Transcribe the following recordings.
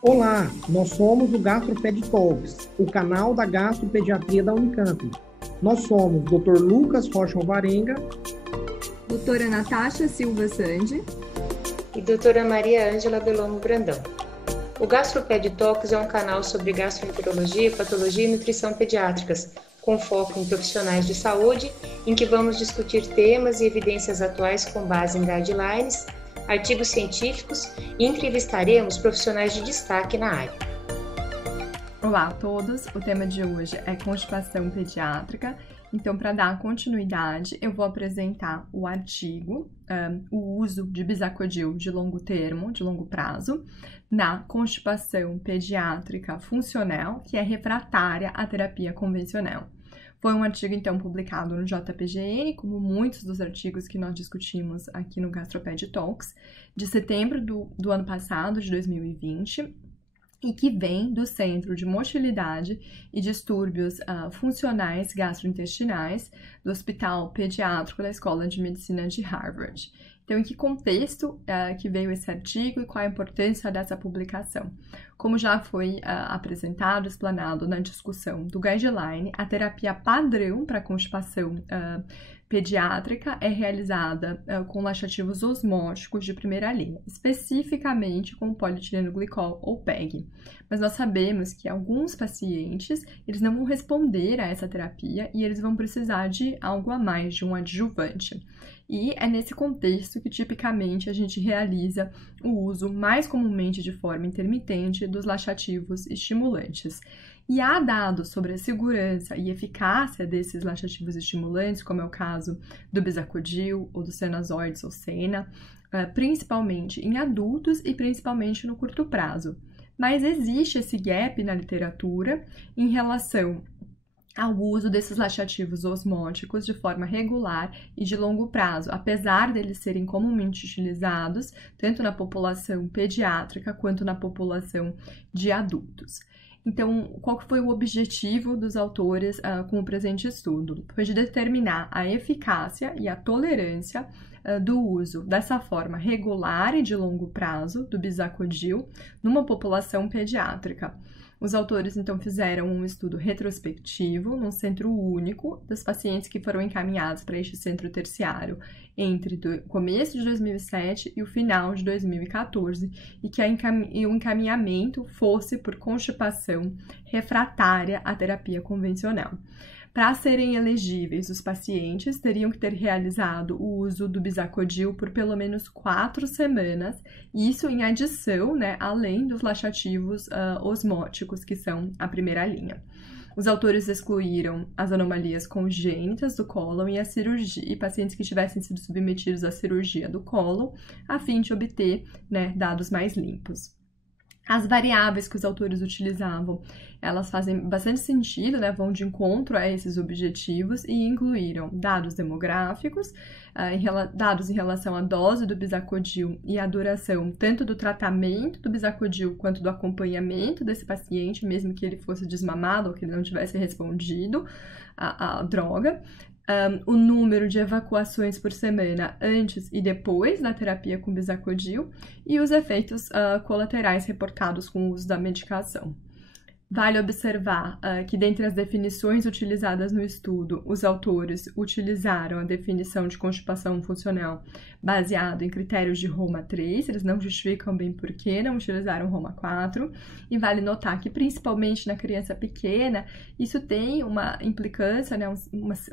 Olá, nós somos o GastroPed Talks, o canal da gastropediatria da Unicamp. Nós somos Dr. Lucas Rocha Alvarenga, doutora Natasha Silva Sandi e doutora Maria Ângela Bellomo Brandão. O GastroPed Talks é um canal sobre gastroenterologia, patologia e nutrição pediátricas, com foco em profissionais de saúde, em que vamos discutir temas e evidências atuais com base em guidelines, artigos científicos e entrevistaremos profissionais de destaque na área. Olá a todos, o tema de hoje é constipação pediátrica. Então, para dar continuidade, eu vou apresentar o artigo, o uso de bisacodil de longo termo, de longo prazo, na constipação pediátrica funcional, que é refratária à terapia convencional. Foi um artigo, então, publicado no JPGN, como muitos dos artigos que nós discutimos aqui no GastroPed Talks, de setembro do ano passado, de 2020, e que vem do Centro de Motilidade e Distúrbios Funcionais Gastrointestinais do Hospital Pediátrico da Escola de Medicina de Harvard. Então, em que contexto que veio esse artigo e qual a importância dessa publicação? Como já foi apresentado, explanado na discussão do guideline, a terapia padrão para constipação pediátrica é realizada com laxativos osmóticos de primeira linha, especificamente com polietileno-glicol ou PEG. Mas nós sabemos que alguns pacientes, eles não vão responder a essa terapia e eles vão precisar de algo a mais, de um adjuvante. E é nesse contexto que, tipicamente, a gente realiza o uso mais comumente de forma intermitente dos laxativos estimulantes. E há dados sobre a segurança e eficácia desses laxativos estimulantes, como é o caso do bisacodil ou do Senazoid ou Sena, principalmente em adultos e principalmente no curto prazo. Mas existe esse gap na literatura em relação ao uso desses laxativos osmóticos de forma regular e de longo prazo, apesar deles serem comumente utilizados tanto na população pediátrica quanto na população de adultos. Então, qual foi o objetivo dos autores com o presente estudo? Foi de determinar a eficácia e a tolerância do uso dessa forma regular e de longo prazo do bisacodil numa população pediátrica. Os autores, então, fizeram um estudo retrospectivo num centro único dos pacientes que foram encaminhados para este centro terciário entre o começo de 2007 e o final de 2014 e que o encaminhamento fosse por constipação refratária à terapia convencional. Para serem elegíveis, os pacientes teriam que ter realizado o uso do bisacodil por pelo menos 4 semanas, isso em adição, além dos laxativos osmóticos, que são a primeira linha. Os autores excluíram as anomalias congênitas do cólon e a cirurgia, e pacientes que tivessem sido submetidos à cirurgia do cólon, a fim de obter dados mais limpos. As variáveis que os autores utilizavam, elas fazem bastante sentido, vão de encontro a esses objetivos e incluíram dados demográficos, dados em relação à dose do bisacodil e à duração tanto do tratamento do bisacodil quanto do acompanhamento desse paciente, mesmo que ele fosse desmamado ou que ele não tivesse respondido à droga. O número de evacuações por semana antes e depois da terapia com bisacodil e os efeitos colaterais reportados com o uso da medicação. Vale observar que, dentre as definições utilizadas no estudo, os autores utilizaram a definição de constipação funcional baseado em critérios de Roma 3, eles não justificam bem por que não utilizaram Roma 4, e vale notar que, principalmente na criança pequena, isso tem uma implicância,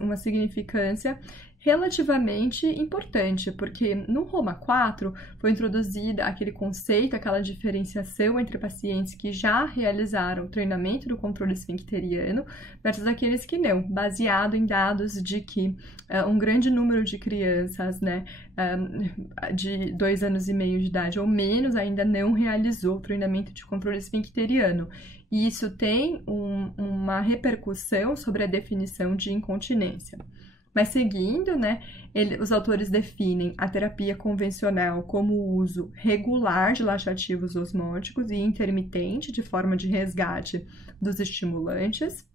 uma significância relativamente importante, porque no Roma 4 foi introduzida aquele conceito, aquela diferenciação entre pacientes que já realizaram treinamento do controle esfincteriano versus aqueles que não, baseado em dados de que um grande número de crianças, de 2 anos e meio de idade ou menos ainda não realizou treinamento de controle esfincteriano. E isso tem uma repercussão sobre a definição de incontinência. Mas seguindo, os autores definem a terapia convencional como o uso regular de laxativos osmóticos e intermitente de forma de resgate dos estimulantes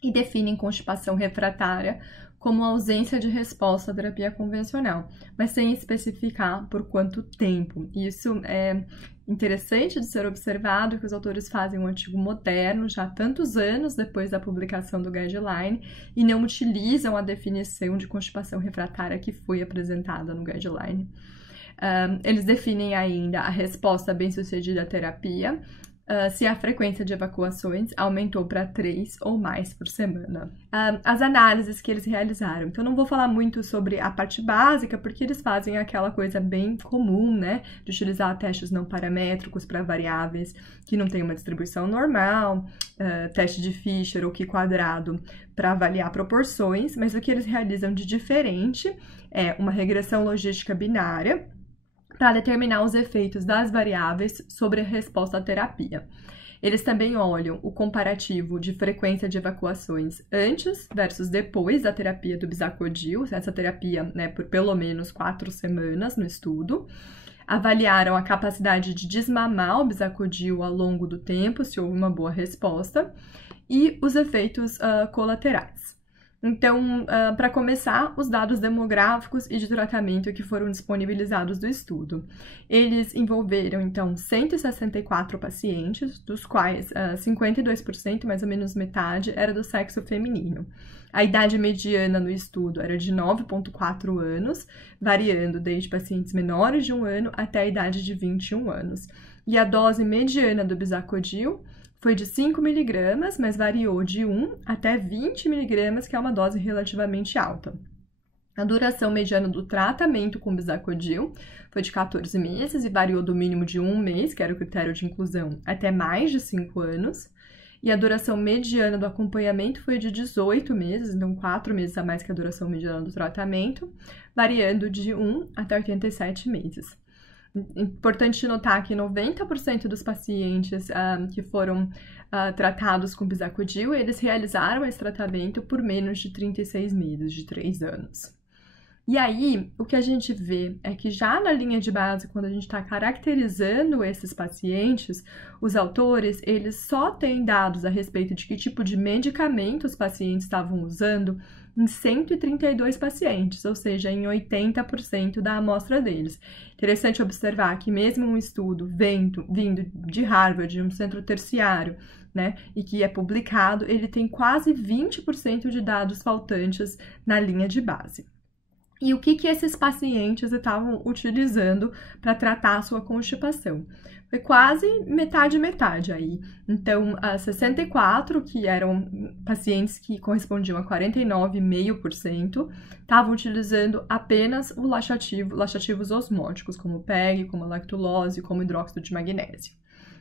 e definem constipação refratária como ausência de resposta à terapia convencional, mas sem especificar por quanto tempo. Isso é interessante de ser observado, que os autores fazem um artigo moderno, já há tantos anos depois da publicação do guideline, e não utilizam a definição de constipação refratária que foi apresentada no guideline. Eles definem ainda a resposta bem-sucedida à terapia, se a frequência de evacuações aumentou para 3 ou mais por semana. As análises que eles realizaram. Então, não vou falar muito sobre a parte básica, porque eles fazem aquela coisa bem comum, né? De utilizar testes não paramétricos para variáveis que não têm uma distribuição normal, teste de Fisher ou Q² para avaliar proporções, mas o que eles realizam de diferente é uma regressão logística binária, para determinar os efeitos das variáveis sobre a resposta à terapia. Eles também olham o comparativo de frequência de evacuações antes versus depois da terapia do Bisacodyl, essa terapia, né, por pelo menos 4 semanas no estudo. Avaliaram a capacidade de desmamar o Bisacodyl ao longo do tempo, se houve uma boa resposta, e os efeitos colaterais. Então, para começar, os dados demográficos e de tratamento que foram disponibilizados do estudo. Eles envolveram, então, 164 pacientes, dos quais 52%, mais ou menos metade, era do sexo feminino. A idade mediana no estudo era de 9,4 anos, variando desde pacientes menores de 1 ano até a idade de 21 anos. E a dose mediana do Bisacodyl foi de 5 mg, mas variou de 1 até 20 mg, que é uma dose relativamente alta. A duração mediana do tratamento com Bisacodyl foi de 14 meses e variou do mínimo de 1 mês, que era o critério de inclusão, até mais de 5 anos. E a duração mediana do acompanhamento foi de 18 meses, então 4 meses a mais que a duração mediana do tratamento, variando de 1 até 87 meses. Importante notar que 90% dos pacientes que foram tratados com Bisacodyl, eles realizaram esse tratamento por menos de 36 meses, de 3 anos. E aí, o que a gente vê é que já na linha de base, quando a gente está caracterizando esses pacientes, os autores, eles só têm dados a respeito de que tipo de medicamento os pacientes estavam usando em 132 pacientes, ou seja, em 80% da amostra deles. Interessante observar que mesmo um estudo vindo de Harvard, de um centro terciário, né, e que é publicado, ele tem quase 20% de dados faltantes na linha de base. E o que esses pacientes estavam utilizando para tratar a sua constipação? Foi quase metade aí. Então, 64, que eram pacientes que correspondiam a 49,5%, estavam utilizando apenas o laxativos osmóticos, como PEG, como lactulose, como hidróxido de magnésio.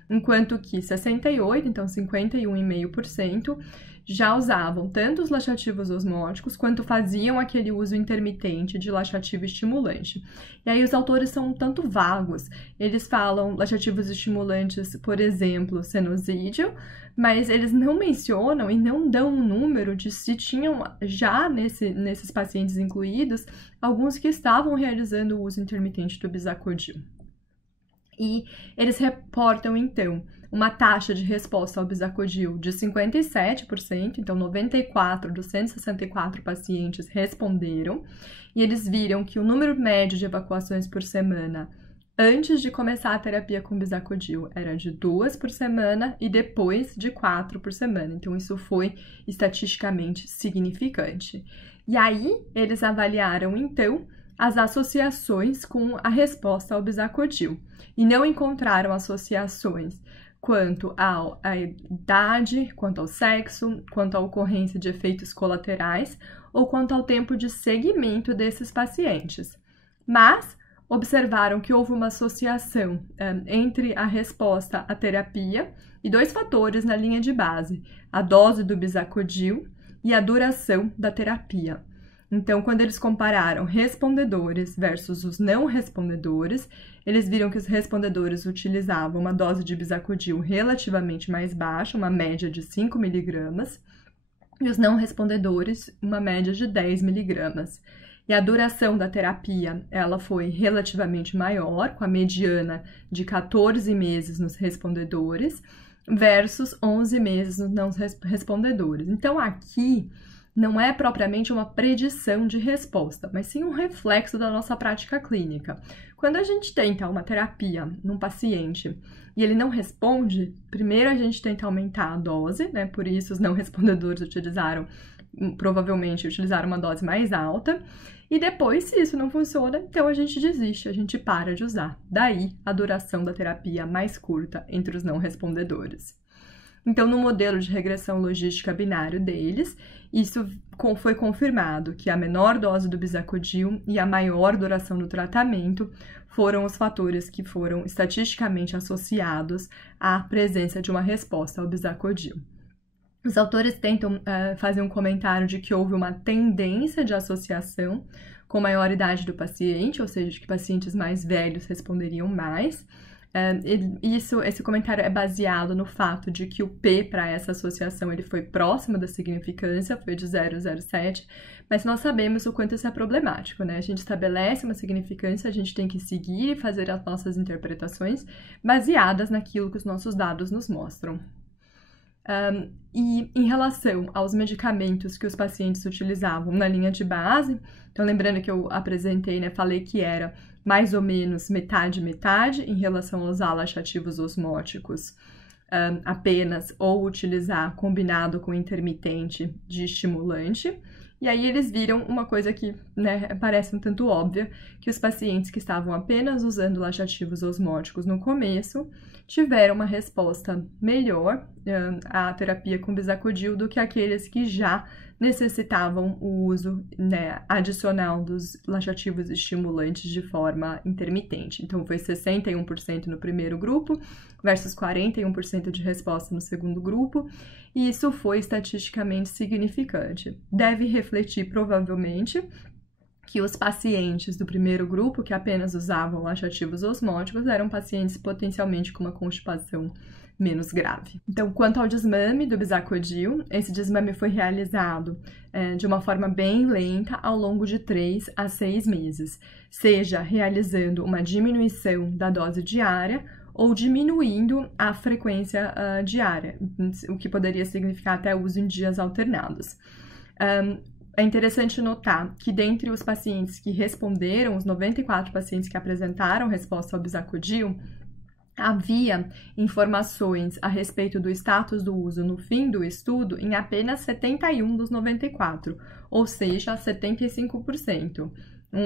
Enquanto que 68, então 51,5%, já usavam tanto os laxativos osmóticos quanto faziam aquele uso intermitente de laxativo estimulante. E aí os autores são um tanto vagos. Eles falam laxativos estimulantes, por exemplo, Senozídio, mas eles não mencionam e não dão um número de se tinham já nesses pacientes incluídos alguns que estavam realizando o uso intermitente do Bisacodyl. E eles reportam, então, uma taxa de resposta ao Bisacodyl de 57%, então 94 dos 164 pacientes responderam, e eles viram que o número médio de evacuações por semana antes de começar a terapia com Bisacodyl era de 2 por semana e depois de 4 por semana, então isso foi estatisticamente significante. E aí, eles avaliaram, então, as associações com a resposta ao Bisacodyl e não encontraram associações quanto à idade, quanto ao sexo, quanto à ocorrência de efeitos colaterais ou quanto ao tempo de seguimento desses pacientes. Mas observaram que houve uma associação entre a resposta à terapia e 2 fatores na linha de base, a dose do Bisacodyl e a duração da terapia. Então, quando eles compararam respondedores versus os não respondedores, eles viram que os respondedores utilizavam uma dose de Bisacodyl relativamente mais baixa, uma média de 5 mg, e os não respondedores, uma média de 10 mg. E a duração da terapia, ela foi relativamente maior, com a mediana de 14 meses nos respondedores versus 11 meses nos não respondedores. Então, aqui, não é propriamente uma predição de resposta, mas sim um reflexo da nossa prática clínica. Quando a gente tenta uma terapia num paciente e ele não responde, primeiro a gente tenta aumentar a dose, né? Por isso os não respondedores provavelmente utilizaram uma dose mais alta. E depois, se isso não funciona, então a gente desiste, a gente para de usar. Daí a duração da terapia mais curta entre os não respondedores. Então, no modelo de regressão logística binário deles, isso foi confirmado que a menor dose do bisacodyl e a maior duração do tratamento foram os fatores que foram estatisticamente associados à presença de uma resposta ao bisacodyl. Os autores tentam fazer um comentário de que houve uma tendência de associação com maior idade do paciente, ou seja, que pacientes mais velhos responderiam mais. Esse comentário é baseado no fato de que o P para essa associação ele foi próximo da significância, foi de 0,07, mas nós sabemos o quanto isso é problemático, né? A gente estabelece uma significância, a gente tem que seguir e fazer as nossas interpretações baseadas naquilo que os nossos dados nos mostram. E em relação aos medicamentos que os pacientes utilizavam na linha de base, então lembrando que eu apresentei, né, falei que era mais ou menos metade-metade em relação aos alaxativos osmóticos apenas, ou utilizar combinado com intermitente de estimulante. E aí eles viram uma coisa que, né, parece um tanto óbvia, que os pacientes que estavam apenas usando laxativos osmóticos no começo tiveram uma resposta melhor à terapia com bisacodyl do que aqueles que já necessitavam o uso, né, adicional dos laxativos estimulantes de forma intermitente. Então, foi 61% no primeiro grupo versus 41% de resposta no segundo grupo, e isso foi estatisticamente significante. Deve refletir, provavelmente, que os pacientes do primeiro grupo, que apenas usavam laxativos osmóticos, eram pacientes potencialmente com uma constipação menos grave. Então, quanto ao desmame do bisacodyl, esse desmame foi realizado de uma forma bem lenta ao longo de 3 a 6 meses, seja realizando uma diminuição da dose diária ou diminuindo a frequência diária, o que poderia significar até uso em dias alternados. É interessante notar que dentre os pacientes que responderam, os 94 pacientes que apresentaram resposta ao bisacodyl, havia informações a respeito do status do uso no fim do estudo em apenas 71 dos 94, ou seja, 75%.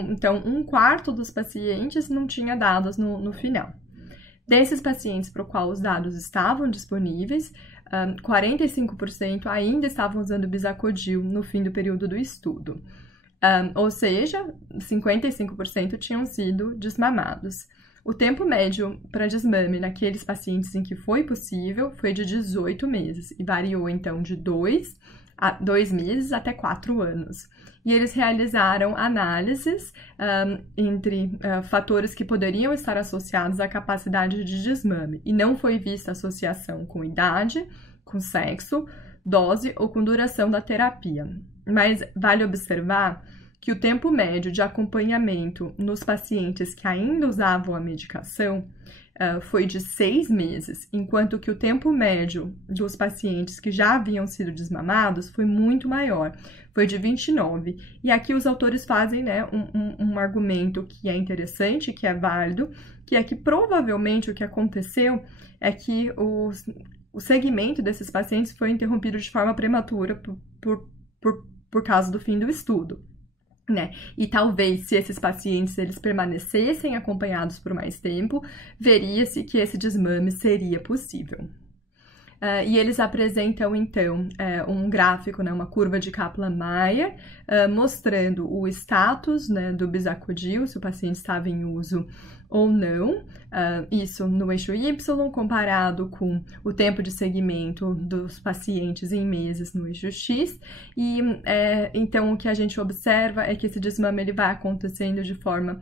Então, 1/4 dos pacientes não tinha dados no final. Desses pacientes para o qual os dados estavam disponíveis, 45% ainda estavam usando bisacodyl no fim do período do estudo. Ou seja, 55% tinham sido desmamados. O tempo médio para desmame naqueles pacientes em que foi possível foi de 18 meses e variou então de 2 meses até 4 anos. E eles realizaram análises entre fatores que poderiam estar associados à capacidade de desmame, e não foi vista associação com idade, com sexo, dose ou com duração da terapia. Mas vale observar que o tempo médio de acompanhamento nos pacientes que ainda usavam a medicação foi de 6 meses, enquanto que o tempo médio dos pacientes que já haviam sido desmamados foi muito maior, foi de 29. E aqui os autores fazem, né, um argumento que é interessante, que é válido, que é que provavelmente o que aconteceu é que o segmento desses pacientes foi interrompido de forma prematura por causa do fim do estudo. Né? E talvez, se esses pacientes eles permanecessem acompanhados por mais tempo, veria-se que esse desmame seria possível. E eles apresentam, então, um gráfico, né, uma curva de Kaplan-Meier, mostrando o status, né, do bisacodyl, se o paciente estava em uso ou não, isso no eixo Y, comparado com o tempo de segmento dos pacientes em meses no eixo X, e então o que a gente observa é que esse desmame ele vai acontecendo de forma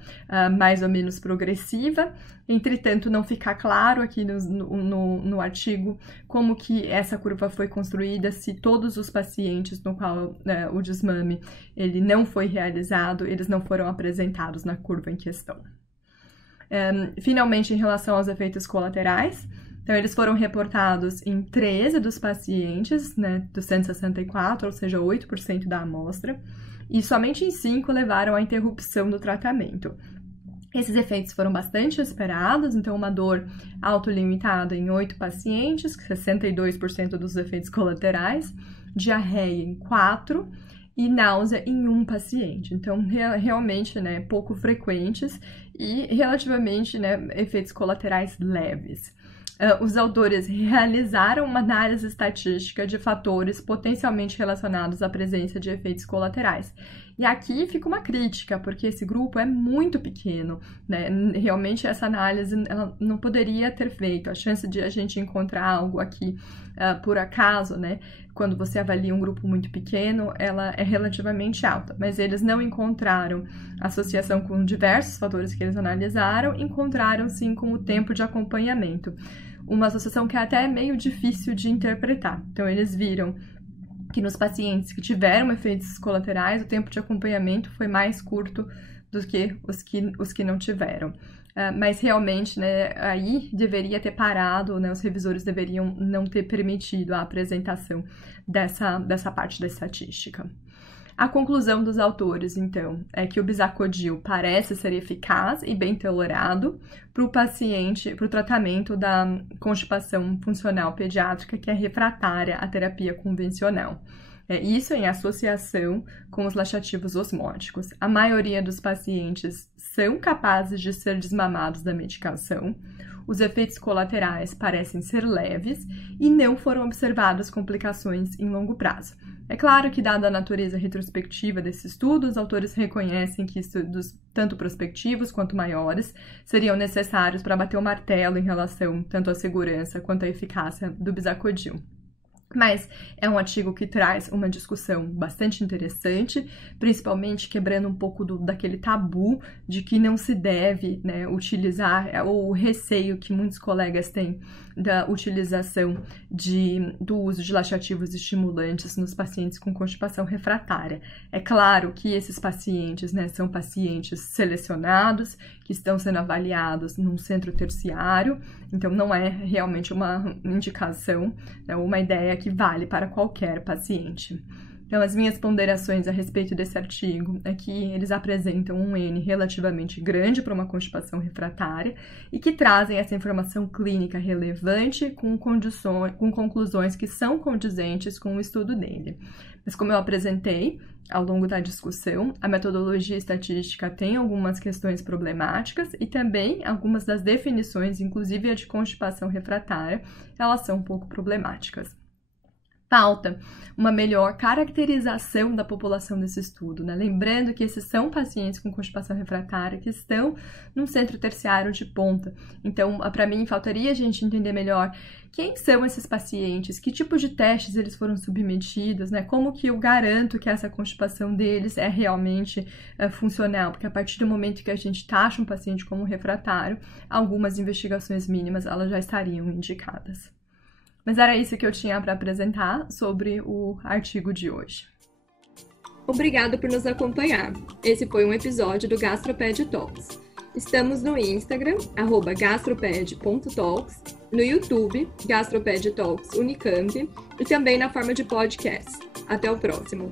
mais ou menos progressiva. Entretanto, não fica claro aqui no artigo como que essa curva foi construída, se todos os pacientes no qual o desmame ele não foi realizado, eles não foram apresentados na curva em questão. Finalmente, em relação aos efeitos colaterais, Então, eles foram reportados em 13 dos pacientes, né, dos 164, ou seja, 8% da amostra, e somente em 5 levaram à interrupção do tratamento. Esses efeitos foram bastante esperados, então uma dor autolimitada em 8 pacientes, 62% dos efeitos colaterais, diarreia em 4 e náusea em 1 paciente. Então, realmente, né, pouco frequentes e relativamente, né, efeitos colaterais leves. Os autores realizaram uma análise estatística de fatores potencialmente relacionados à presença de efeitos colaterais. E aqui fica uma crítica, porque esse grupo é muito pequeno, né? Realmente essa análise ela não poderia ter feito. A chance de a gente encontrar algo aqui por acaso, né? Quando você avalia um grupo muito pequeno, ela é relativamente alta. Mas eles não encontraram associação com diversos fatores que eles analisaram, encontraram sim com o tempo de acompanhamento. Uma associação que é até meio difícil de interpretar. Então, eles viram que nos pacientes que tiveram efeitos colaterais, o tempo de acompanhamento foi mais curto do que os que não tiveram. Mas realmente, né, aí deveria ter parado, né, os revisores deveriam não ter permitido a apresentação dessa parte da estatística. A conclusão dos autores, então, é que o bisacodyl parece ser eficaz e bem tolerado para o paciente, para o tratamento da constipação funcional pediátrica que é refratária à terapia convencional. Isso em associação com os laxativos osmóticos. A maioria dos pacientes são capazes de ser desmamados da medicação, os efeitos colaterais parecem ser leves e não foram observadas complicações em longo prazo. É claro que, dada a natureza retrospectiva desse estudo, os autores reconhecem que estudos tanto prospectivos quanto maiores seriam necessários para bater o martelo em relação tanto à segurança quanto à eficácia do bisacodyl. Mas é um artigo que traz uma discussão bastante interessante, principalmente quebrando um pouco daquele tabu de que não se deve, né, utilizar, ou o receio que muitos colegas têm da utilização do uso de laxativos estimulantes nos pacientes com constipação refratária. É claro que esses pacientes, né, são pacientes selecionados, que estão sendo avaliados num centro terciário, então não é realmente uma indicação, né, uma ideia que vale para qualquer paciente. Então, as minhas ponderações a respeito desse artigo é que eles apresentam um N relativamente grande para uma constipação refratária e que trazem essa informação clínica relevante com conclusões que são condizentes com o estudo dele. Mas, como eu apresentei ao longo da discussão, a metodologia estatística tem algumas questões problemáticas e também algumas das definições, inclusive a de constipação refratária, elas são um pouco problemáticas. Falta uma melhor caracterização da população desse estudo, né? Lembrando que esses são pacientes com constipação refratária que estão num centro terciário de ponta. Então, para mim, faltaria a gente entender melhor quem são esses pacientes, que tipo de testes eles foram submetidos, né? Como que eu garanto que essa constipação deles é realmente funcional, porque a partir do momento que a gente taxa um paciente como refratário, algumas investigações mínimas elas já estariam indicadas. Mas era isso que eu tinha para apresentar sobre o artigo de hoje. Obrigada por nos acompanhar. Esse foi um episódio do Gastroped Talks. Estamos no Instagram, @gastroped.talks, no YouTube, Gastroped Talks Unicamp, e também na forma de podcast. Até o próximo!